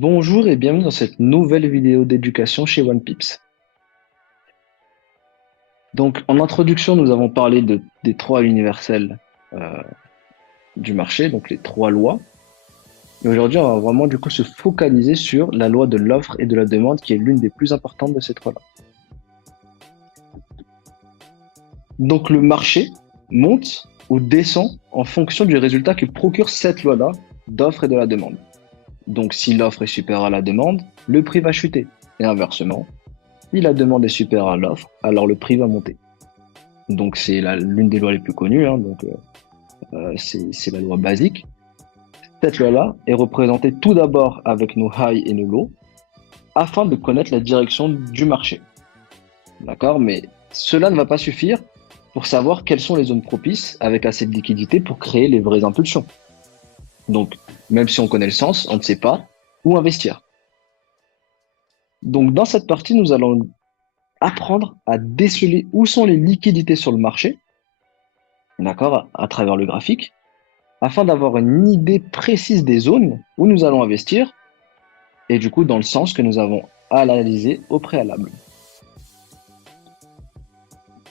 Bonjour et bienvenue dans cette nouvelle vidéo d'éducation chez OnePips. Donc, en introduction, nous avons parlé des trois universels euh, du marché, donc les trois lois. Et aujourd'hui, on va vraiment du coup se focaliser sur la loi de l'offre et de la demande, qui est l'une des plus importantes de ces trois-là. Donc, le marché monte ou descend en fonction du résultat que procure cette loi-là d'offre et de la demande. Donc, si l'offre est supérieure à la demande, le prix va chuter. Et inversement, si la demande est supérieure à l'offre, alors le prix va monter. Donc c'est l'une des lois les plus connues, hein, c'est la loi basique. Cette loi-là est représentée tout d'abord avec nos highs et nos lows afin de connaître la direction du marché. D'accord? Mais cela ne va pas suffire pour savoir quelles sont les zones propices avec assez de liquidité pour créer les vraies impulsions. Donc, même si on connaît le sens, on ne sait pas où investir. Donc, dans cette partie, nous allons apprendre à déceler où sont les liquidités sur le marché, d'accord, à travers le graphique, afin d'avoir une idée précise des zones où nous allons investir et du coup dans le sens que nous avons analysé au préalable.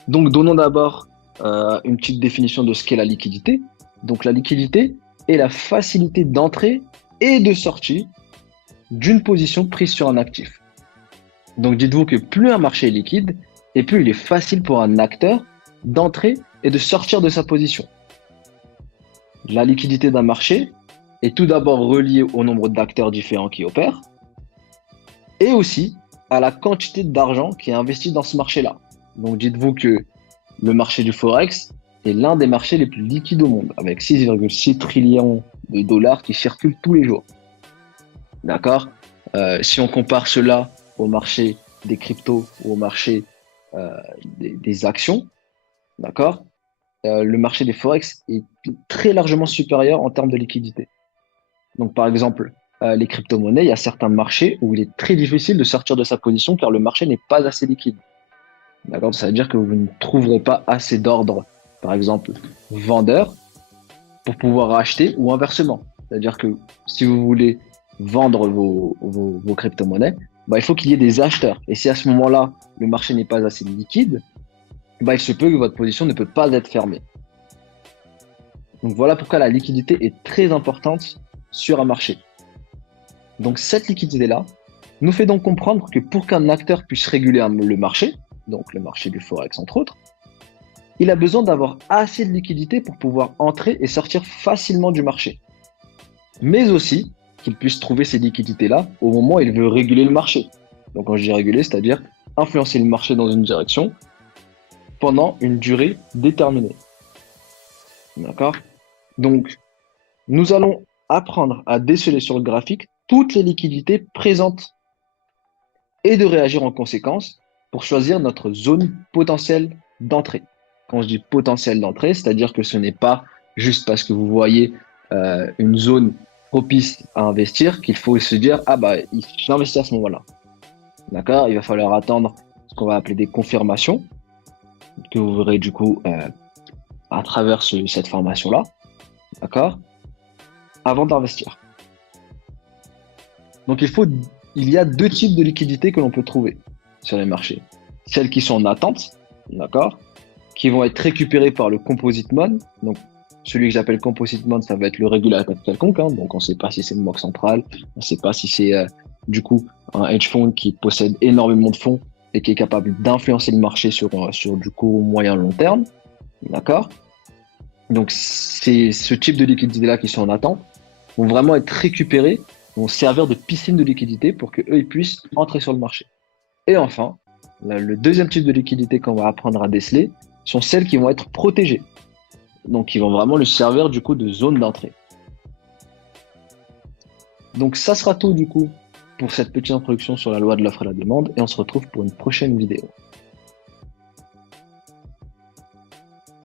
Donc donnons d'abord une petite définition de ce qu'est la liquidité. Donc la liquidité est la facilité d'entrée et de sortie d'une position prise sur un actif. Donc dites-vous que plus un marché est liquide et plus il est facile pour un acteur d'entrer et de sortir de sa position. La liquidité d'un marché est tout d'abord reliée au nombre d'acteurs différents qui opèrent et aussi à la quantité d'argent qui est investi dans ce marché-là. Donc dites-vous que le marché du Forex est l'un des marchés les plus liquides au monde, avec 6,6 trillions de dollars qui circulent tous les jours. D'accord? Si on compare cela au marché des cryptos ou au marché des actions, d'accord? Le marché des Forex est très largement supérieur en termes de liquidité. Donc, par exemple, les crypto-monnaies, il y a certains marchés où il est très difficile de sortir de sa position car le marché n'est pas assez liquide. D'accord? Ça veut dire que vous ne trouverez pas assez d'ordres, par exemple, vendeurs, pour pouvoir acheter ou inversement. C'est-à-dire que si vous voulez vendre vos crypto-monnaies, bah, il faut qu'il y ait des acheteurs. Et si à ce moment-là, le marché n'est pas assez liquide, bah, il se peut que votre position ne peut pas être fermée. Donc voilà pourquoi la liquidité est très importante sur un marché. Donc cette liquidité-là nous fait donc comprendre que pour qu'un acteur puisse réguler le marché, donc le marché du Forex entre autres, il a besoin d'avoir assez de liquidité pour pouvoir entrer et sortir facilement du marché. Mais aussi qu'il puisse trouver ces liquidités-là au moment où il veut réguler le marché. Donc quand je dis réguler, c'est-à-dire influencer le marché dans une direction pendant une durée déterminée. D'accord? Donc, nous allons apprendre à déceler sur le graphique toutes les liquidités présentes et de réagir en conséquence pour choisir notre zone potentielle d'entrée. Quand je dis potentiel d'entrée, c'est-à-dire que ce n'est pas juste parce que vous voyez une zone propice à investir qu'il faut se dire ah bah j'investis à ce moment-là. D'accord? Il va falloir attendre ce qu'on va appeler des confirmations que vous verrez du coup à travers cette formation-là. D'accord? Avant d'investir. Donc il y a deux types de liquidités que l'on peut trouver sur les marchés. Celles qui sont en attente, d'accord, qui vont être récupérées par le composite mode. Donc celui que j'appelle composite mode, ça va être le régulateur quelconque. Hein, donc on ne sait pas si c'est une banque centrale, on ne sait pas si c'est du coup un hedge fund qui possède énormément de fonds et qui est capable d'influencer le marché sur du coup moyen long terme, d'accord. Donc c'est ce type de liquidités là qui sont en attente vont vraiment être récupérés, vont servir de piscine de liquidité pour qu'eux ils puissent entrer sur le marché. Et enfin, le deuxième type de liquidité qu'on va apprendre à déceler sont celles qui vont être protégées. Donc, qui vont vraiment lui servir du coup de zone d'entrée. Donc, ça sera tout du coup pour cette petite introduction sur la loi de l'offre et la demande et on se retrouve pour une prochaine vidéo.